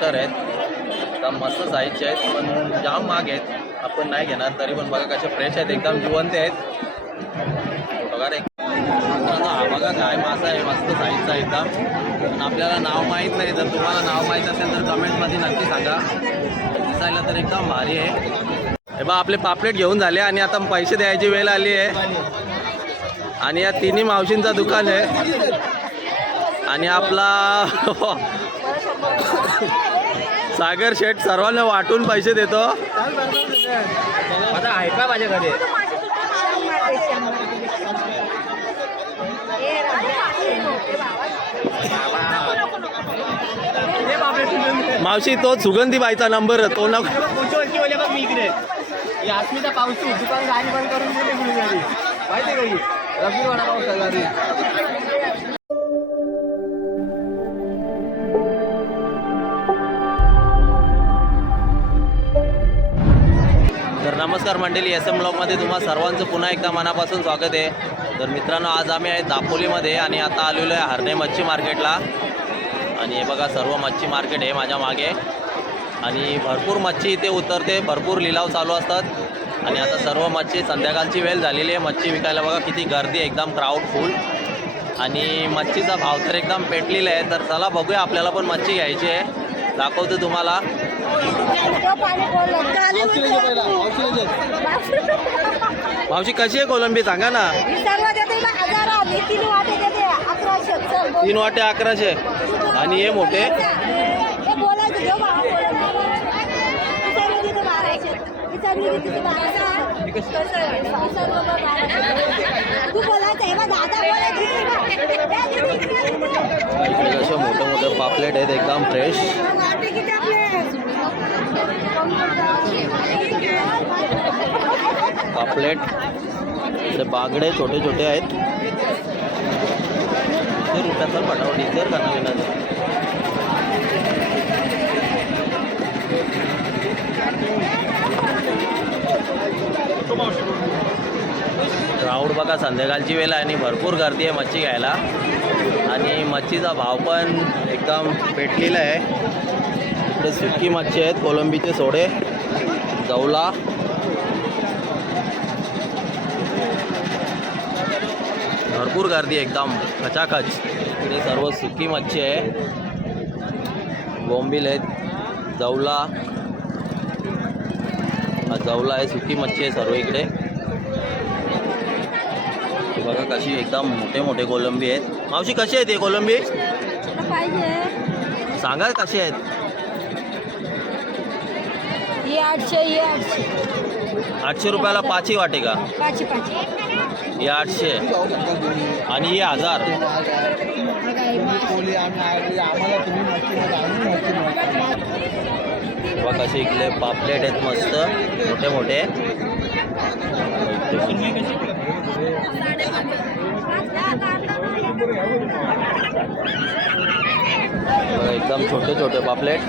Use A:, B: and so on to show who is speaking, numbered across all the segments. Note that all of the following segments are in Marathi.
A: लॉबस्टर आहेत. एकदम मस्त साईजचे आहेत पण जाम माग आहेत. आपण नाही घेणार तरी पण बघा कसे फ्रेश आहेत एकदम जिवंत आहेत. बघा रे. हा बघा काय मासा आहे मस्त साईजचा एकदम. पण आपल्याला नाव माहीत नाही जर तुम्हाला नाव माहीत असेल तर कमेंटमध्ये नक्की सांगा. दिसायला तर एकदम भारी आहे. हे बा आपले पापलेट घेऊन झाले आणि आता पैसे द्यायची वेळ आली आहे. आणि या तिन्ही मावशींचं दुकान आहे. आणि आपला सागर शेठ सर्वांना वाटून पैसे देतो. आता आहे का माझ्या घरी. मावशी तो सुगंधी बाईचा नंबर तो नको.
B: पाऊस दुकान गाडी बंद करून माहिती
A: नमस्कार मंडळी एस एम ब्लॉगमध्ये तुम्हा सर्वांचं पुन्हा एकदा मनापासून स्वागत आहे. तर मित्रांनो आज आम्ही आहे दापोलीमध्ये आणि आता आलेलो आहे हरणे मच्छी मार्केटला. आणि हे बघा सर्व मच्छी मार्केट आहे माझ्या मागे. आणि भरपूर मच्छी इथे उतरते भरपूर लिलाव चालू असतात. आणि आता सर्व मच्छी संध्याकाळची वेळ झालेली आहे. मच्छी विकायला बघा किती गर्दी आहे एकदम क्राऊड फुल आणि मच्छीचा भाव तर एकदम पेटलेला आहे. तर चला बघूया आपल्याला पण मच्छी घ्यायची आहे. दाखवतो तुम्हाला. मावशी कशी आहे कोलंबी? सांगा ना. तीन वाटे अकराशे. आणि हे मोठे?
C: तू
A: मोठं आहे पापलेट आहेत एकदम फ्रेश पापलेट. ते बागडे छोटे छोटे आहेत. ते रुपयाचा पटाव डिझर का नवीन क्राऊड बघा संध्याकाळची वेळ आहे आणि भरपूर गर्दी आहे मच्छी घ्यायला. आणि मच्छीचा भाव पण एकदम पेटलेला आहे. इकडे सुकी मच्छी आहेत कोलंबीचे सोडे जवला. भरपूर गर्दी एकदम खचाखच. इकडे सर्व सुकी मच्छी आहे. बोंबील आहेत जवला. हा जवला आहे सुकी मच्छी आहे सर्व इकडे. बघा कशी एकदम मोठे मोठे कोलंबी आहेत. मावशी कशी आहेत हे कोलंबी? सांगा कशी आहेत?
C: हे आठशे हे आठशे.
A: आठशे रुपयाला पाचही वाटे का?
C: पाचशे पाचशे
A: हे आठशे. आणि हे हजार. बघा कसे इकडे पापलेट आहेत मस्त. मोठे मोठे. एकदम छोटे छोटे पापलेट.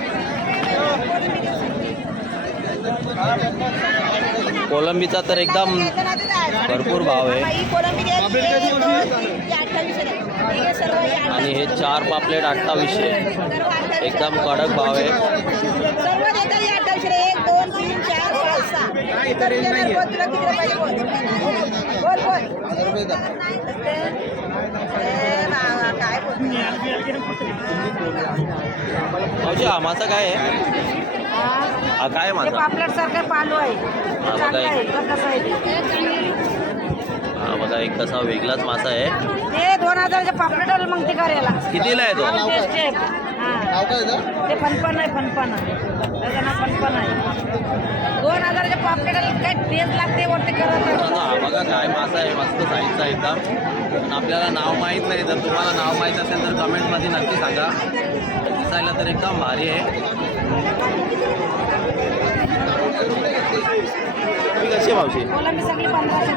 A: कोलंबीचा तर एकदम भरपूर भाव आहे. आणि हे चार पापलेट अठ्ठावीसशे एकदम कडक भाव आहे.
C: भाऊजी आमाचा काय
A: आहे? हा? काय आहे
C: हे
A: मासा
C: पापलेट सारखं पालू आहे.
A: हा,
C: चांगलं आहे कसं आहे.
A: हा बघा एक कसा वेगळाच मासा आहे.
C: ते दोन हजारचे पापलेट आलं मग ते करायला.
A: कितीला आहे तो?
C: टेस्ट आहे हा. ते फनफन आहे त्याचं नाव फनफन आहे. दोन हजाराच्या पापलेट आलं काय टेस्ट लागते वाटते करत
A: हा बघा काय मासा आहे मस्त साईजचा एकदम. पण आपल्याला नाव माहीत नाही जर तुम्हाला नाव माहीत असेल तर कमेंटमध्ये नक्की सांगा. दिसायला तर एकदम भारी आहे. कशी मावशी
C: बोला मी सगळी पंधराशे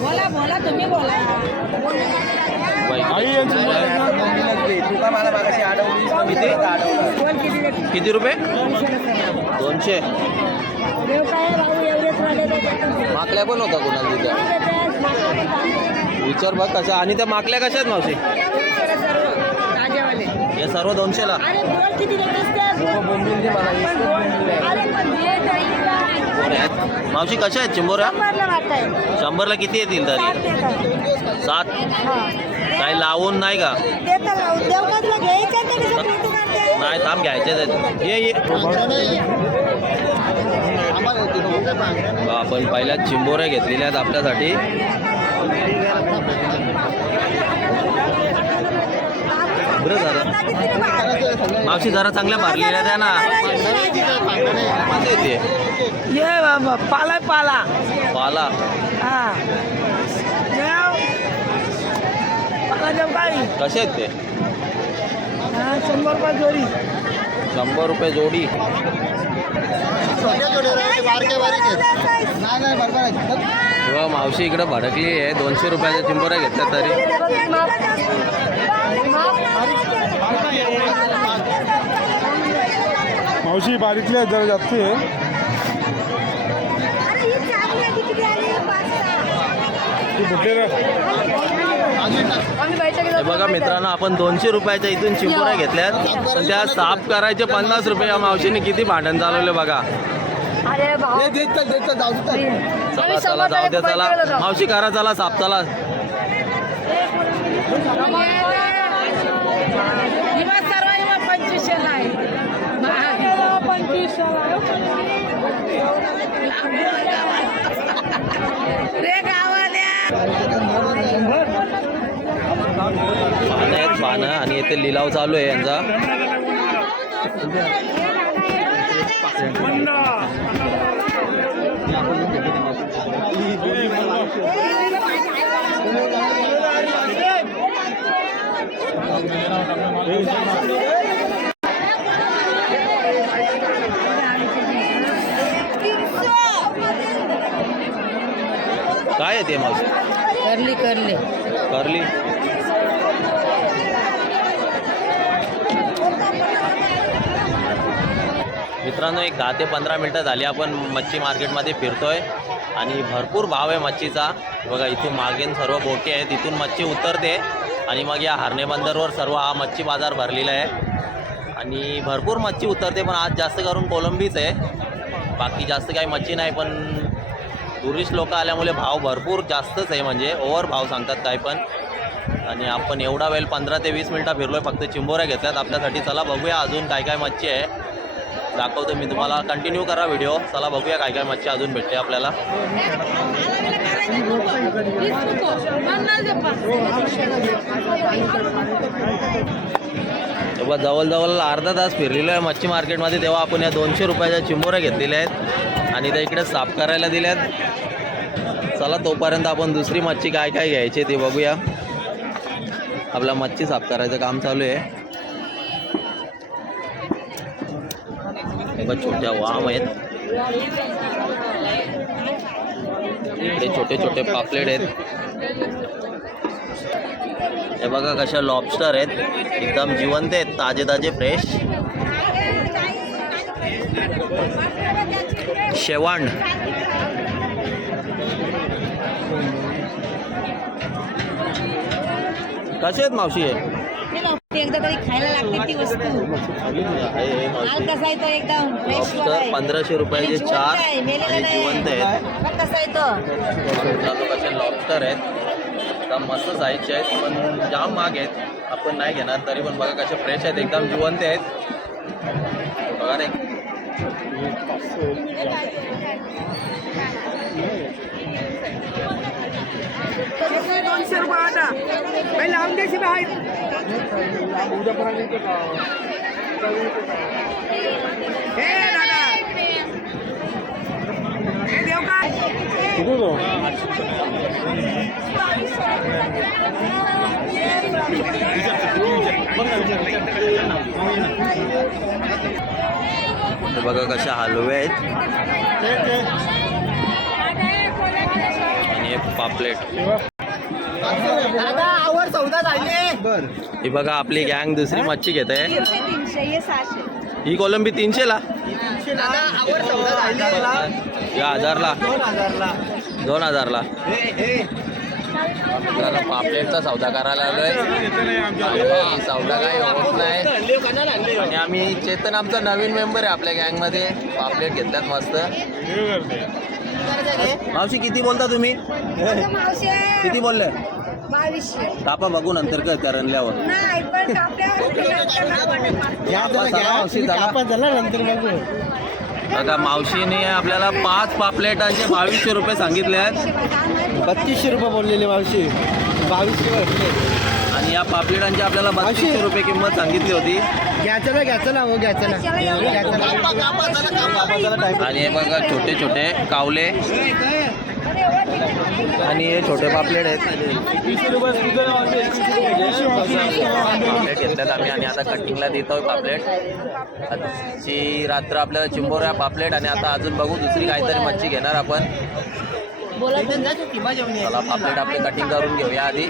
C: बोला बोला तुम्ही बोला
A: किती? रुपये दोनशे. माकल्या पण होता कोणाला तिथं? विचार बघ कशा आणि त्या माकल्या कशा आहेत मावशी हे सर्व दोनशेला. मावशी कशा आहेत? चिंबोऱ्या
C: शंभरला
A: किती येतील तरी. सात. काही लावून नाही का? नाही? थांब घ्यायचेच आहेत. ये ये. आपण पहिल्या चिंबोऱ्या घेतलेल्या आहेत आपल्यासाठी. बरं झालं मावशी जरा चांगल्या भरलेल्या द्या ना. येते
C: ये बाबा पाला पाला.
A: पाला.
C: हा.
A: कसे आहेत ते?
C: शंभर रुपये जोडी.
A: शंभर रुपये जोडी. मावशी इकडे भडकली आहे. दोनशे रुपयाच्या चिंबोऱ्या घेतल्या तरी.
D: मावशी बारीकली आहे जरा जास्त आहे
A: बघा मित्रांनो आपण दोनशे रुपयाच्या इथून चिंबोऱ्या घेतल्यात. पण त्या साफ करायचे पन्नास रुपये या मावशीने किती भांडण चालवले बघा. चला चला जाऊ द्या चला. मावशी करा चला साफ चला. पानं आहेत पानं आणि इथे लिलाव चालू आहे यांचा. काय आहे ते मावशी
C: करली करली.
A: करली? मित्रांनो एक दहा ते पंधरा मिनटं झाली. आपण मच्छी मार्केटमध्ये फिरतोय आणि भरपूर भाव आहे मच्छीचा. बघा इथून मागेन सर्व बोटी आहेत. इथून मच्छी उतरते. आणि मग या हरणे बंदरवर सर्व हा मच्छी बाजार भरलेला आहे. आणि भरपूर मच्छी उतरते पण आज जास्त करून कोलंबीच आहे. बाकी जास्त काही मच्छी नाही पण टुरिस्ट लोक आल्यामुळे भाव भरपूर जास्तच आहे म्हणजे ओव्हर भाव सांगतात काय पण. आणि आपण एवढा वेळ पंधरा ते वीस मिनटं फिरलो आहे फक्त चिंबोऱ्या घेतल्यात. आपल्यासाठी चला बघूया अजून काय काय मच्छी आहे. दाखवतो मी तुम्हाला. कंटिन्यू करा व्हिडिओ चला बघूया काय काय मच्छी अजून भेटते आपल्याला. तेव्हा जवळजवळ अर्धा तास फिरलेलो आहे मच्छी मार्केटमध्ये. तेव्हा आपण या दोनशे रुपयाच्या चिंबोऱ्या घेतलेल्या आहेत आणि त्या इकडे साफ करायला दिल्यात. चला तोपर्यंत आपण दुसरी मच्छी काय काय घ्यायची ते बघूया. आपला मच्छी साफ करायचं काम चालू आहे. छोट्या वाम आहेत. इकडे छोटे छोटे पापलेट आहेत. हे बघा कशा लॉबस्टर आहेत. एकदम जिवंत आहेत ताजे ताजे फ्रेश शेवांड. कसे आहेत मावशी आहे
C: एकदा तरी खायला लागते ती वस्तू. माल कसा आहे तो एकदम फ्रेश
A: पंधराशे रुपयाचे चार आणि जिवंत आहेत.
C: कसा
A: चालू कसे लॉबस्टर आहेत. एकदम मस्त साईजचे आहेत पण जाम महाग आहेत. आपण नाही घेणार तरी पण बघा कसे फ्रेश आहेत एकदम जिवंत आहेत. बघा रे.
C: दोनशे रुपये आता. पहिले आमच्याशी हे दादा. हे देव का?
A: बघा कशा हलवे आहेत. आणि हे पापलेट
B: दादा आवड चौदा झाली. बर.
A: ही बघा आपली गँग दुसरी मच्छी घेत. आहे
C: तीनशे तीनशे हे
A: कोलंबी
B: चौदा झाली.
A: या हजारला.
B: दोन हजारला.
A: पापलेटचा सौदा करायला आलोय. आणि सौदा काही होत नाही. आणि आम्ही चेतन आमचा नवीन मेंबर आहे आपल्या गँगमध्ये पापलेट घेतल्यात मस्त. मावशी किती बोलता तुम्ही?
C: मावशे
A: किती बोलले? तापा बघू नंतर काय त्या रनल्यावर आता मावशीने आपल्याला पाच पापलेटांचे बावीसशे रुपये सांगितले आहेत.
B: बत्तीसशे रुपये बोललेले मावशी. बावीसशे
A: या पापलेटांची आपल्याला बत्तीसशे रुपये किंमत सांगितली होती.
B: घ्यायचं ना घ्यायचं ना हो घ्यायचं ना.
A: आणि हे बघा छोटे छोटे कावले. आणि हे छोटे पापलेट आहेत. पापलेट घेतल्यात आम्ही आणि आता कटिंगला देतोय पापलेट. आजची रात्र आपल्याला चिंबोऱ्या पापलेट आणि आता अजून बघू दुसरी काहीतरी मच्छी घेणार आपण. चला पापलेट आपले कटिंग करून घेऊया आधी.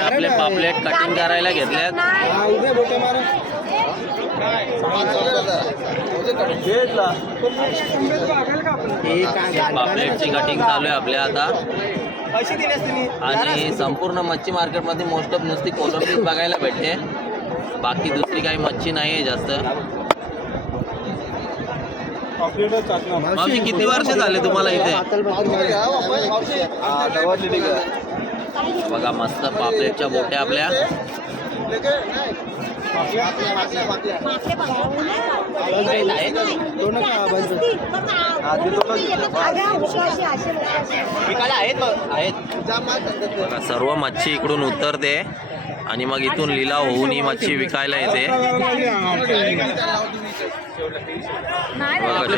A: आपले पापलेट कटिंग करायला घेतल्यात. पापलेटची कटिंग चालू आहे आपल्या आता. आणि संपूर्ण मच्छी मार्केटमध्ये मोस्ट ऑफ नुसती कोलंबीच बघायला भेटते. बाकी दुसरी काही मच्छी नाही आहे जास्त. किती वर्ष झाले तुम्हाला इथे? बघा मस्त पापलेटच्या बोट्या आपल्या. बघा सर्व मच्छी इकडून उतरते. आणि मग इथून लिलाव होऊन ही मच्छी विकायला येते.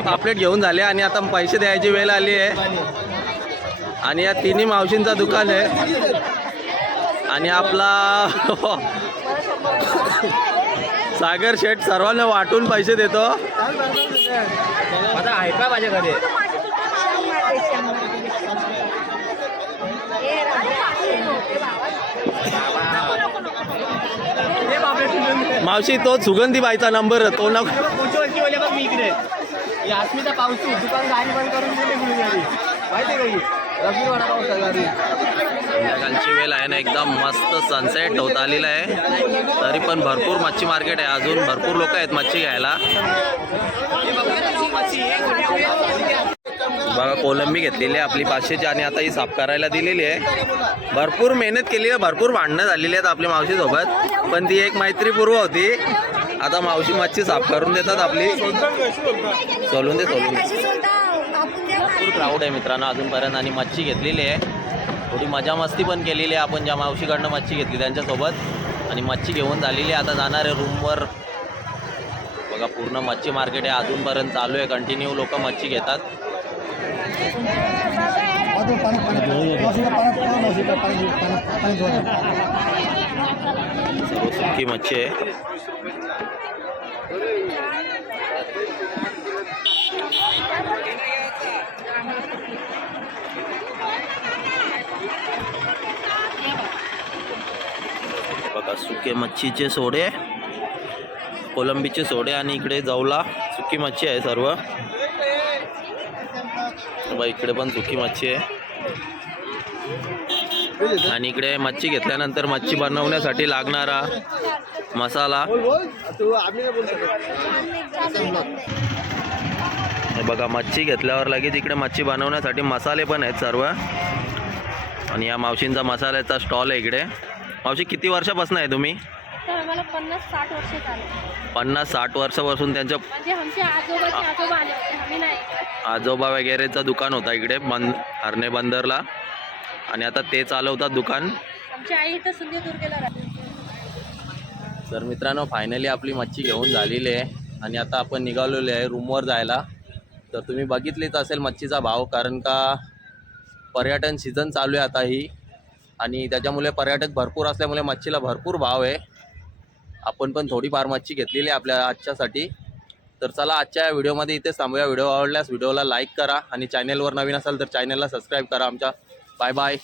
A: पापलेट घेऊन झाले आणि आता पैसे द्यायची वेळ आली आहे. आणि या तिन्ही मावशींचा दुकान आहे. आणि आपला सागर शेठ सर्वांना वाटून पैसे देतो.
B: माझा आहे का माझ्या घरी.
A: मावशी तो सुगंधी बाईचा नंबर तो
B: बघ मी इकडे. अस्मिता पावसू दुकान गाडी बंद करून माहिती आहे वेल
A: संध्याकाळची वेळ आहे ना एकदम मस्त सनसेट होत आलेला आहे. तरी पण भरपूर मच्छी मार्केट आहे. अजून भरपूर लोक आहेत मच्छी घ्यायला. बघा कोलंबी घेतलेली आहे आपली पाचशेची आणि आता ही साफ करायला दिलेली आहे. भरपूर मेहनत केली आहे. भरपूर भांडणं झालेली आहेत आपल्या मावशीसोबत. पण ती एक मैत्रीपूर्व होती. आता मावशी मच्छी साफ करून देतात आपली. सोलून दे सोलून दे. भरपूर क्राऊड आहे मित्रांनो अजूनपर्यंत आणि मच्छी घेतलेली आहे. थोडी मजा मस्ती पण केलेली आहे आपण ज्या मावशीकडनं मच्छी घेतली त्यांच्यासोबत. आणि मच्छी घेऊन झालेली आहे आता जाणार आहे रूमवर बघा पूर्ण मच्छी मार्केट आहे अजूनपर्यंत चालू आहे कंटिन्यू लोक मच्छी घेतात. सर्व सुकी मच्छी आहे. सुके मच्छीचे सोडे कोलंबीचे सोडे आणि इकडे जवला सुकी मच्छी आहे सर्व. बा इकडे पण सुकी मच्छी आहे. आणि इकडे मच्छी घेतल्यानंतर मच्छी बनवण्यासाठी लागणारा मसाला. हे बघा मच्छी घेतल्यावर लगेच इकडे मच्छी बनवण्यासाठी मसाले पण आहेत सर्व. आणि या मावशींचा मसाल्याचा स्टॉल आहे इकडे. मावशी किती वर्षापासून आहे तुम्ही?
E: तर आम्हाला पन्नास साठ वर्ष झाले.
A: पन्नास साठ वर्षापासून त्यांच्या
E: म्हणजे आजोबाचे आजोबा आले होते आम्ही नाही.
A: आजोबा वगैरेचं दुकान होता इकडे बंद हरणे बंदरला. आणि आता ते चालवतात दुकान.
E: आमची आई इथं सिंधुदुर्गला राहते.
A: तर मित्रांनो फायनली आपली मच्छी घेऊन झालेली आहे. आणि आता आपण निघालेलो आहे रूमवर जायला. तर तुम्ही बघितलीच असेल मच्छीचा भाव कारण का पर्यटन सीझन चालू आहे आता ही. आणि त्याच्यामुळे पर्यटक भरपूर असल्यामुळे मच्छीला भरपूर भाव आहे. आपण पण थोडीफार मच्छी घेतलेली आहे आपल्या आजच्यासाठी. तर चला आजच्या या व्हिडिओमध्ये इथेच थांबूया. व्हिडिओ आवडल्यास व्हिडिओला लाईक करा आणि चॅनेलवर नवीन असाल तर चॅनेलला सबस्क्राईब करा आमच्या. Bye bye